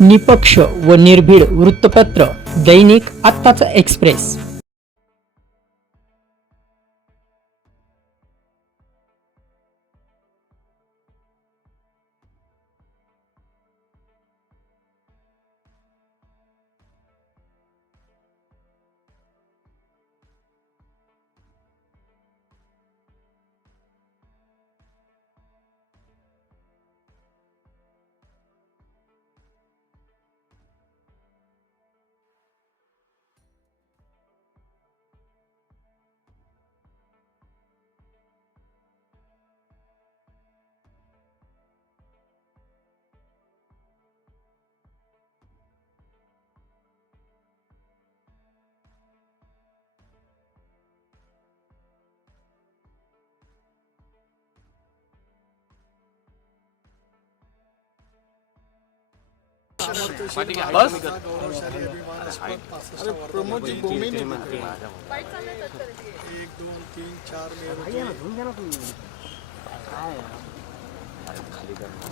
निपक्ष व निर्भीड वृत्तपत्र दैनिक आत्ताचा एक्सप्रेस. अरे प्रमोदजी एक दोन तीन चार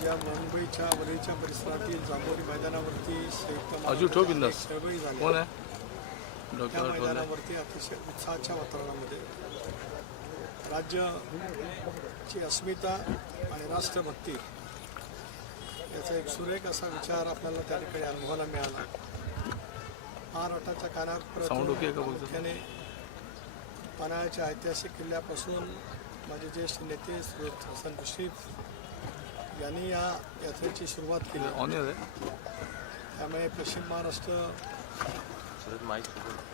या मुंबईच्या वरळीच्या परिसरातील जांभोरी मैदानावरती संयुक्त अजून त्या मैदानावरती अतिशय उत्साहाच्या वातावरणामध्ये राज्याची अस्मिता आणि राष्ट्रभक्ती याचा एक सुरेख असा विचार आपल्याला त्या ठिकाणी अनुभवायला मिळाला. महाराष्ट्राच्या कानावर Sound okay का बोलतो? प्रामुख्याने पन्हाळ्याच्या ऐतिहासिक किल्ल्यापासून माझे ज्येष्ठ नेते श्री हसन मुश्रीफ यांनी या यात्रेची सुरुवात केली. ऑन आहे? त्यामुळे पश्चिम महाराष्ट्र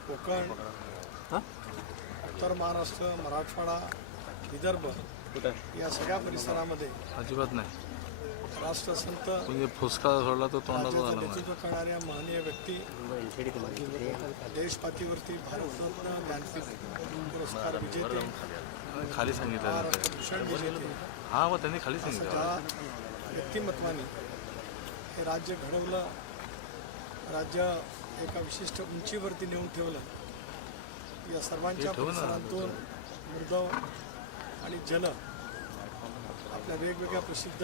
कोकण उत्तर महाराष्ट्र मराठवाडा विदर्भ या सगळ्या परिसरामध्ये अजिबात नाही. राष्ट्रसंत म्हणजे फुसका सोडला तो तोंडाचा झाला नेतृत्व करणाऱ्या महनीय व्यक्ती देशपातीवरती भारतरत्न ज्ञानपीठ पुरस्कार विजेते खाली सांगितलं महाराष्ट्र भूषण विजेते. हा मग त्यांनी खाली सांगितलं. ज्या व्यक्तिमत्वाने हे राज्य घडवलं राज्य एका विशिष्ट उंचीवरती नेऊन ठेवलं या सर्वांच्या ठेव ना. परिसरातून मृदव आणि जल आपल्या वेगवेगळ्या प्रसिद्ध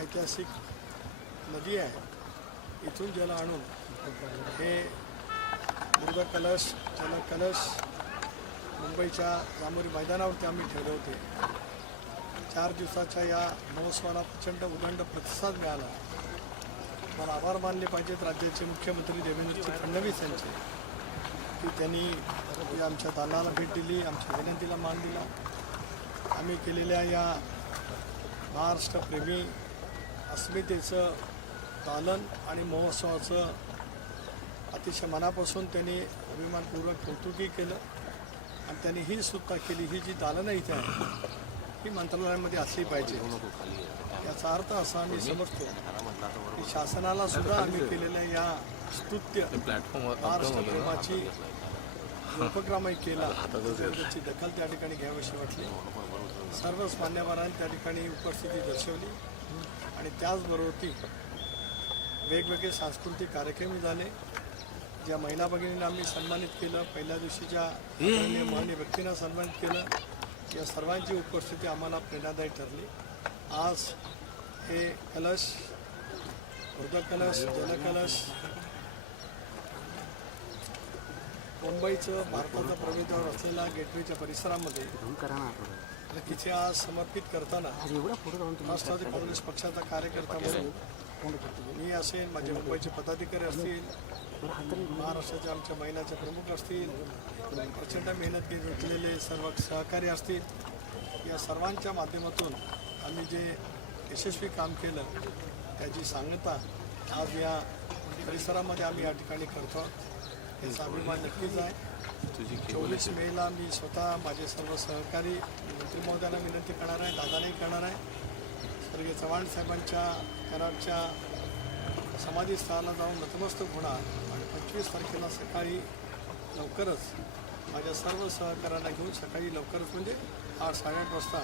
ऐतिहासिक नदी आहे. इथून जल आणून हे दुर्ग कलश जल कलश मुंबईच्या जांभोरी मैदानावरती आम्ही ठेवले होते. चार दिवसाच्या या महोत्सवाला प्रचंड उदंड प्रतिसाद मिळाला. मला आभार मानले पाहिजेत राज्याचे मुख्यमंत्री देवेंद्रजी फडणवीस यांचे की त्यांनी आमच्या दालनाला भेट दिली आमच्या विनंतीला मान दिला. आम्ही केलेल्या या महाराष्ट्रप्रेमी अस्मितेचं पालन आणि महोत्सवाचं अतिशय मनापासून त्यांनी अभिमानपूर्वक कौतुकही केलं. आणि त्यांनी ही सुद्धा केली ही जी दालनं इथे आहे ही मंत्रालयामध्ये असली पाहिजे. याचा अर्थ असा आम्ही समजतो की शासनाला सुद्धा आम्ही केलेल्या या स्तुत्य प्लॅटफॉर्म महाराष्ट्र प्रेमाची उपक्रमही केला. त्याची दखल त्या ठिकाणी घ्यावीशी वाटली. सर्वच मान्यवरांनी त्या ठिकाणी उपस्थिती दर्शवली. आणि त्याचबरोबर ती वेगवेगळे सांस्कृतिक कार्यक्रमही झाले. ज्या महिला भगिनींना आम्ही सन्मानित केलं पहिल्या दिवशीच्या आदरणीय व्यक्तींना सन्मानित केलं या सर्वांची उपस्थिती आम्हाला प्रेरणादायी ठरली. आज हे कलश कलश जलकलश मुंबईचं भारताचं प्रवेशावर असलेल्या गेटवेच्या परिसरामध्ये तिथे आज समर्पित करताना राष्ट्रवादी काँग्रेस पक्षाचा कार्यकर्ता म्हणून मी असेल माझे मुंबईचे पदाधिकारी असतील महाराष्ट्राच्या आमच्या महिलाचे प्रमुख असतील प्रचंड मेहनत घेतलेले सर्व सहकारी असतील. या सर्वांच्या माध्यमातून आम्ही जे यशस्वी काम केलं त्याची सांगता आज या परिसरामध्ये आम्ही या ठिकाणी करतो. याचा अभिमान नक्कीच आहे. चोवीस मेला मी स्वतः माझे सर्व सहकारी मंत्री महोदयांना विनंती करणार आहे दादालाही करणार आहे. स्वर्गीय चव्हाण साहेबांच्या कराडच्या समाधीस्थळाला जाऊन नतमस्तक होणार आणि पंचवीस तारखेला सकाळी लवकरच माझ्या सर्व सहकाऱ्यांना घेऊन सकाळी लवकरच म्हणजे आठ साडेआठ वाजता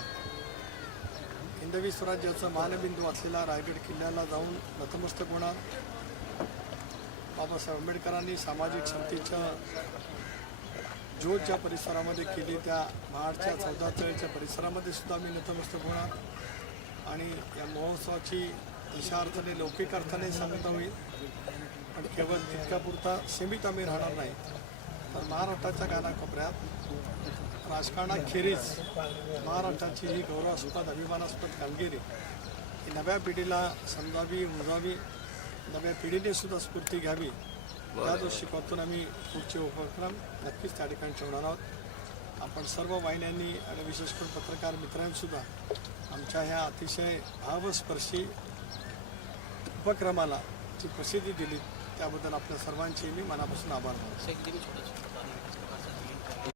हिंदवी स्वराज्याचं मानबिंदू असलेला रायगड किल्ल्याला जाऊन नतमस्तक होणार. बाबासाहेब आंबेडकरांनी सामाजिक समतेच्या ज्योत ज्या परिसरामध्ये केली त्या महाडच्या चौदा तळीच्या परिसरामध्ये सुद्धा आम्ही नतमस्तक होणार. आणि या महोत्सवाची तशा अर्थाने लौकिक अर्थाने सांगता होईल. पण केवळ तितक्यापुरता सीमित आम्ही राहणार नाही. तर महाराष्ट्राच्या कानाकोपऱ्यात राजकारणाखेरीज महाराष्ट्राची ही गौरवास्पद अभिमानास्पद कामगिरी ही नव्या पिढीला समजावी उजावी नव्या पिढीने सुद्धा स्फूर्ती घ्यावी. या दृष्टिकोनातून आम्ही पुढचे उपक्रम नक्कीच त्या ठिकाणी ठेवणार आहोत. आपण सर्व वाहिन्यांनी आणि विशेष करून पत्रकार मित्रांनीसुद्धा आमच्या ह्या अतिशय भावस्पर्शी उपक्रमाला जी प्रसिद्धी दिली त्याबद्दल आपल्या सर्वांचे मी मनापासून आभार मानतो.